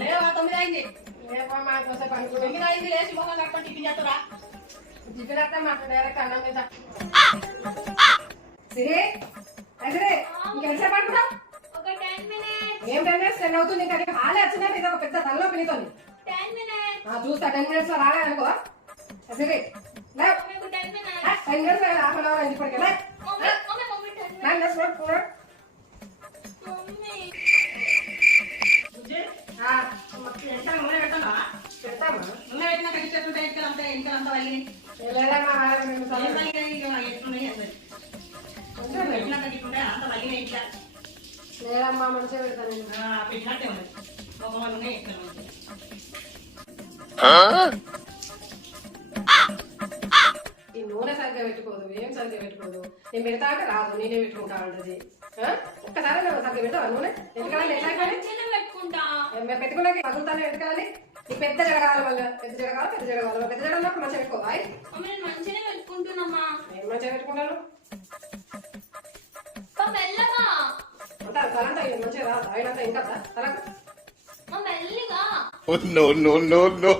లేవా 9 అయింది. లేపమ్మా కోసం పనుకో. 9 అయింది, లేచి మొహం కట్టుకొని టిఫిన్ చేస్తారా? టిఫిన్ అత్తే మాట డైరెక్ట్ అన్నం మీద. సిరి అసరే ఇంకెంతసేపు పడుకున్నావు? ఒక 10 minutes. ఏం 10 minutes టెన్ అవుతుంది. ఇంకా హాలే వచ్చినట్టు ఇది ఒక పెద్ద తలలో పిలుతుంది. 10 minutes. చూస్తా 10 minutes లో రాలేదనుకో. సరే లే mummy 10 minutes. 10 minutes half an hour అయింది ఇప్పటికే. లే మమ్మీ 10 minutes. లే చూడు మమ్మీ బుజ్జి, ఎంత నూనె పెట్టాలా? పెడతామా? నూనె పెట్టినా కడిచేస్తుంటే ఇంకలంతా తగిలి లేదమ్మా ఏం తగిలినాయి? ఇక ఎట్లున్నాయి అసలు పెట్టినా తగ్గిస్తుంటే అంత తగిలినాయి ఇంట్లో. లేదమ్మా మంచిగా పెడతాను నేను. పెట్టినట్టే ఉన్నది. ఒక వాళ్ళు ఉన్నాయి ఎట్లా ఉన్నాయి. ఈ నూనె సరిగ్గా పెట్టుకోదు, ఏం సరిగ్గా పెట్టుకోదు. నేను పెడతా అంటే రాదు, నేనే పెట్టుకుంటా ఉంటుంది. ఒక్కసారి నువ్వు సరిగ్గా పెట్టావా నూనె? ఎందుకని ఎట్లా మంచిగా పెట్టుకుంటా. పెట్టుకున్నాక పగులుతానే ఎందుకని? ఈ పెద్ద జడ కావాలి, మళ్ళీ పెద్ద జడ కావాలి, పెద్ద జడ కావాలి. పెద్ద జడ ఉన్నప్పుడు మంచిగా పెట్టుకోవా? మమ్మీ నేను మంచిగా పెట్టుకుంటున్నామా. నేను మంచిగా పెట్టుకుంటాను. మెల్లగా అంటే తలంతా మంచిగా రాదు, అయినంత ఇంకా తలకు మెల్లిగా. Oh no no no no!